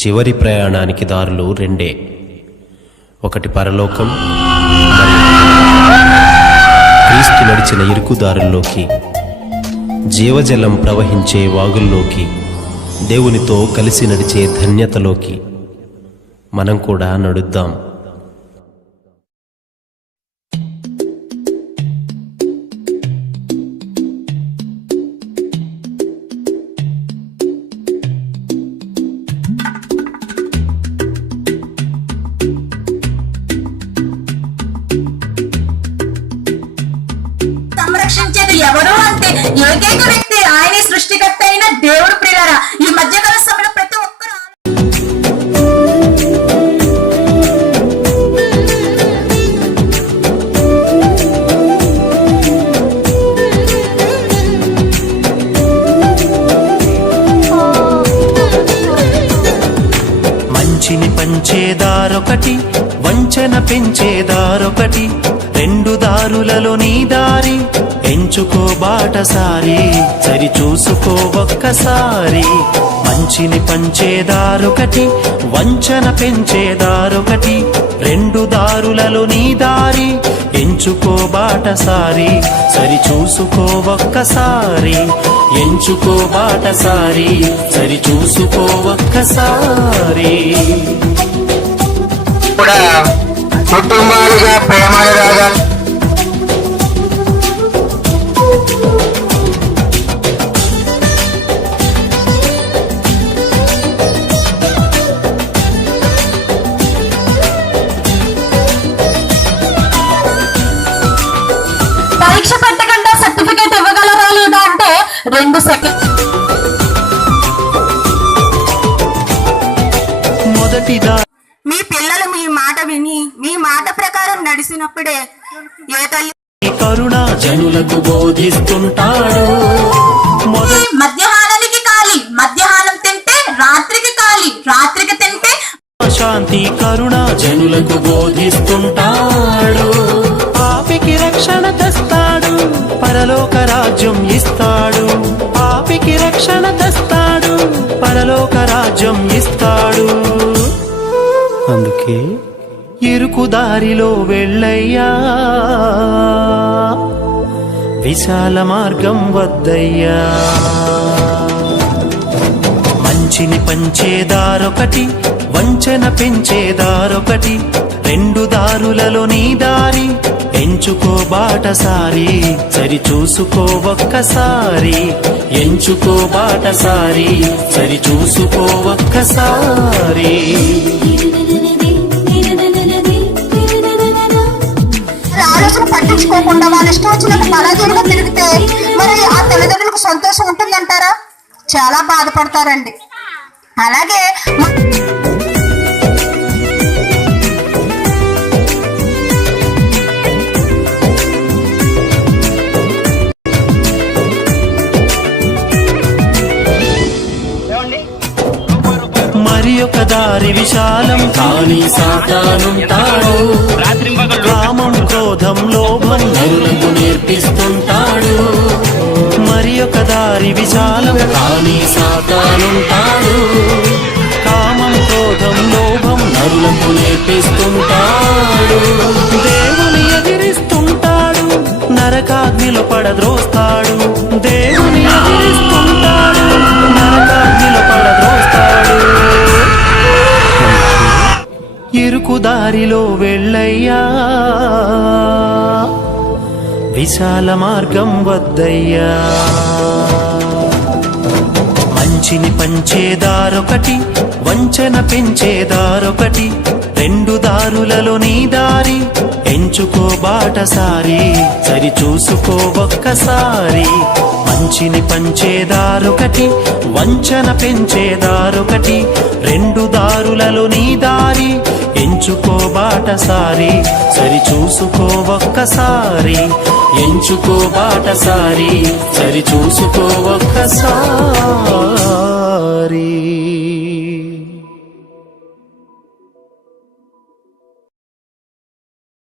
చివరి ప్రయాణానికి దారులు రెండే, ఒకటి పరలోకం, క్రీస్తు నడిచిన ఇరుకు దారుల్లోకి, జీవజలం ప్రవహించే వాగుల్లోకి, దేవునితో కలిసి నడిచే ధన్యతలోకి మనం కూడా నడుద్దాం. సంరక్షించేది ఎవరు అంటే ఏకైక వ్యక్తి ఆయనే, సృష్టికర్త అయిన దేవుడు. ప్రియులారా, ఈ మధ్యకాల సమయంలో ప్రతి ఒక్కరు మంచిని పంచేదారొకటి, వంచన పెంచేదారొకటి, రెండు దారులలో నీ దారి ఎంచుకో బాటసారి, సరి చూసుకో ఒక్కసారి. మంచిని పంచేదారొకటి, వంచన పెంచేదారొకటి, రెండు దారులలో నీ దారి ఎంచుకో బాటసారి, సరి చూసుకో ఒక్కసారి. ఎంచుకో బాటసారి, సరి చూసుకో ఒక్కసారి. కుటుంబాలుగా ప్రేమలుగా పరీక్ష పెట్టకుండా సర్టిఫికేట్ ఇవ్వగలరా లేదా అంటే 2 సెకండ్. మొదటిదా మీ పిల్లలు మీ మాట విని మీ మాట ప్రకారం నడిచినప్పుడే ఏ తల్లి కరుణ జనులకు బోధిస్తుంటాడు. మధ్యాహ్నానికి కాలి, మధ్యాహ్నం తింటే రాత్రికి కాలి, రాత్రికి తింటే శాంతి కరుణ జనులకు బోధిస్తుంటాడు. పాపికి రక్షణ తెస్తాడు, పరలోక రాజ్యం ఇస్తాడు. పాపికి రక్షణ తెస్తాడు, పరలోక రాజ్యం ఇస్తాడు. అందుకే ఇరుకు దారిలో వెళ్ళయ్యా, విశాల మార్గం వద్దయ్యా. మంచిని పంచేదారొకటి, వంచన పెంచేదారొకటి, రెండు దారులలో నీ దారి ఎంచుకో బాటసారి, సరి చూసుకో ఒక్కసారి. ఎంచుకో బాటసారి, సరి చూసుకో ఒక్కసారి. ఆలోచన పట్టించుకోకుండా వాళ్ళ ఇష్టం వచ్చినట్టు బలాదూరుగా తిరిగితే మరి ఆ తల్లిదండ్రులకు సంతోషం ఉంటుందంటారా? చాలా బాధపడతారండి. అలాగే మరి ఒక దారి విశాలం కానీ సాతానుంటాడు. కామం క్రోధం లోభం నరులకు నేర్పిస్తుంటాడు. మరి ఒక దారి విశాలం కానీ సాతానుంటాడు. కామం క్రోధం లోభం నరులకు నేర్పిస్తుంటాడు. దేవుని ఎదిరిస్తుంటాడు, నరకాగ్నిలో పడద్రోస్తాడు. దేవుని ఎదిరిస్తుంటాడు, నరకాగ్నిలో పడద్రోస్తాడు. ఇరుకు దారిలో వెళ్ళయ్యా, విశాల మార్గం వద్దయ్యా. మంచిని పంచేదారొకటి, వంచన పెంచేదారొకటి, రెండు దారులలో నీ దారి ఎంచుకో బాటసారి, సరి చూసుకో ఒక్కసారి. మంచిని పంచేదారొకటి, వంచన పెంచేదారొకటి, రెండు దారులలో నీ దారి ఎంచుకో బాటసారి, సరి చూసుకో ఒక్కసారి. ఎంచుకో బాటసారి, సరి చూసుకో ఒక్కసారి.